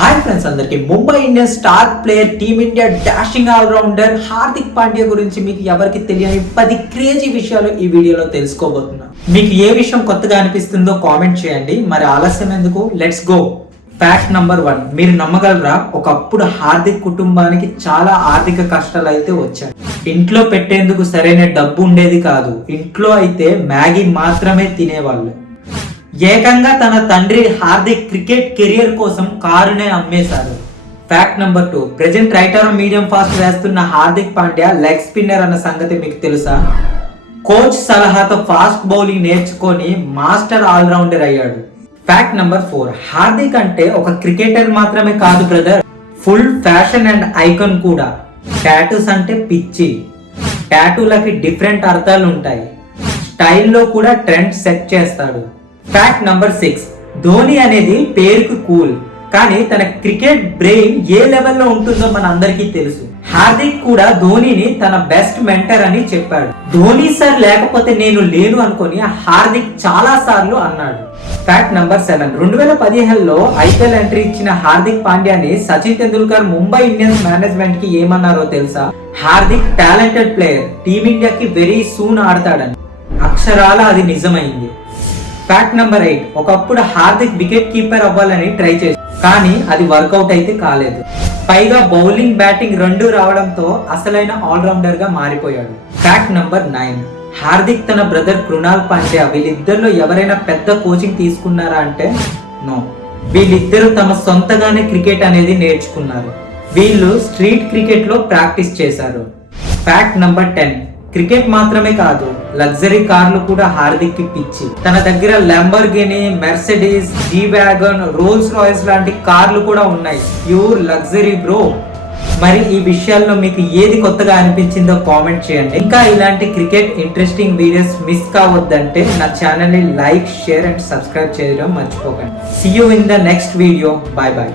Hi friends అందరికి Mumbai Indians star player team India dashing all rounder Hardik Pandya గురించి మీకు ఎవరికి తెలియని పది క్రేజీ విషయాలు ఈ వీడియోలో తెలుసుకోబోతున్నా. మీకు ఏ విషయం కొత్తగా అనిపిస్తుందో కామెంట్ చేయండి. మరి ఆలస్యం ఎందుకు? Let's go fact number one మీరు నమ్మగలరా? ఒకప్పుడు హార్దిక్ కుటుంబానికి చాలా ఆర్థిక కష్టాలు అయితే వచ్చాయి. ఇంట్లో పెట్టేందుకు సరైన డబ్బు ఉండేది కాదు. ఇంట్లో అయితే మ్యాగీ మాత్రమే తినేవాళ్ళు. ఏకంగా తన తండ్రి హార్దిక్ క్రికెట్ కెరియర్ కోసం కారునే అమ్మేశారు fact number two present right arm medium fast వేస్తున్న హార్దిక్ పాండ్యా లెగ్ స్పిన్నర్ అన్న సంగతి మీకు తెలుసా? కోచ్ సలహాతో ఫాస్ట్ బౌలింగ్ నేర్చుకొని మాస్టర్ ఆల్రౌండర్ అయ్యాడు. ఫ్యాక్ట్ నెంబర్ ఫోర్ హార్దిక్ అంటే ఒక క్రికెటర్ మాత్రమే కాదు brother full fashion and icon కూడా. టాటూస్ అంటే పిచ్చి. టాటూలకి డిఫరెంట్ అర్థాలు ఉంటాయి స్టైల్లో కూడా ట్రెండ్ సెట్ చేస్తాడు. ఫ్యాక్ట్ నంబర్ సిక్స్ ధోని అనేది పేరుకు కూల్. కానీ తన క్రికెట్ బ్రెయిన్ ఏ లెవెల్లో ఉంటుందో మన అందరికీ తెలుసు. హార్దిక్ కూడా ధోనిని తన బెస్ట్ మెంటర్ అని చెప్పాడు. ధోని సార్ లేకపోతే నేను లేను అనుకొని హార్దిక్ చాలా సార్లు అన్నాడు. ఫ్యాక్ట్ నంబర్ సెవెన్ రెండు వేల పదిహేనులో ఐపీఎల్ ఎంట్రీ ఇచ్చిన హార్దిక్ పాండ్యాని సచిన్ తెండూల్కర్ ముంబై ఇండియన్స్ మేనేజ్మెంట్కి ఏమన్నారో తెలుసా? హార్దిక్ టాలెంటెడ్ ప్లేయర్ టీమిండియాకి వెరీ సూన్ ఆడతాడని. అక్షరాల అది నిజమైంది. ఫ్యాక్ట్ నెంబర్ ఎయిట్ ఒకప్పుడు హార్దిక్ వికెట్ కీపర్ అవ్వాలని ట్రై చేసి కానీ అది వర్కౌట్ అయితే కాలేదు. పైగా బౌలింగ్ బ్యాటింగ్ రెండు రావడంతో అసలైన ఆల్రౌండర్గా మారిపోయాడు. ఫ్యాక్ట్ నంబర్ నైన్ హార్దిక్ తన బ్రదర్ కృణాల్ పాండ్యా వీళ్ళిద్దరిలో ఎవరైనా పెద్ద కోచింగ్ తీసుకున్నారా అంటే నో వీళ్ళిద్దరూ తమ సొంతగానే క్రికెట్ అనేది నేర్చుకున్నారు. వీళ్ళు స్ట్రీట్ క్రికెట్లో ప్రాక్టీస్ చేశారు. ఫ్యాక్ట్ నంబర్ టెన్ క్రికెట్ మాత్రమే కాదు లగ్జరీ కార్లు కూడా హార్దిక్కి పిచ్చి. తన దగ్గర Lamborghini Mercedes G wagon Rolls Royals లాంటి కార్లు కూడా ఉన్నాయి. ప్యూర్ లగ్జరీ బ్రో మరి ఈ విషయాల్లో మీకు ఏది కొత్తగా అనిపించిందో కామెంట్ చేయండి. ఇంకా ఇలాంటి క్రికెట్ ఇంట్రెస్టింగ్ వీడియోస్ మిస్ కావద్దంటే నా ఛానల్ని లైక్ షేర్ అండ్ సబ్స్క్రైబ్ చేయడం మర్చిపోకండి. See you in the next video bye bye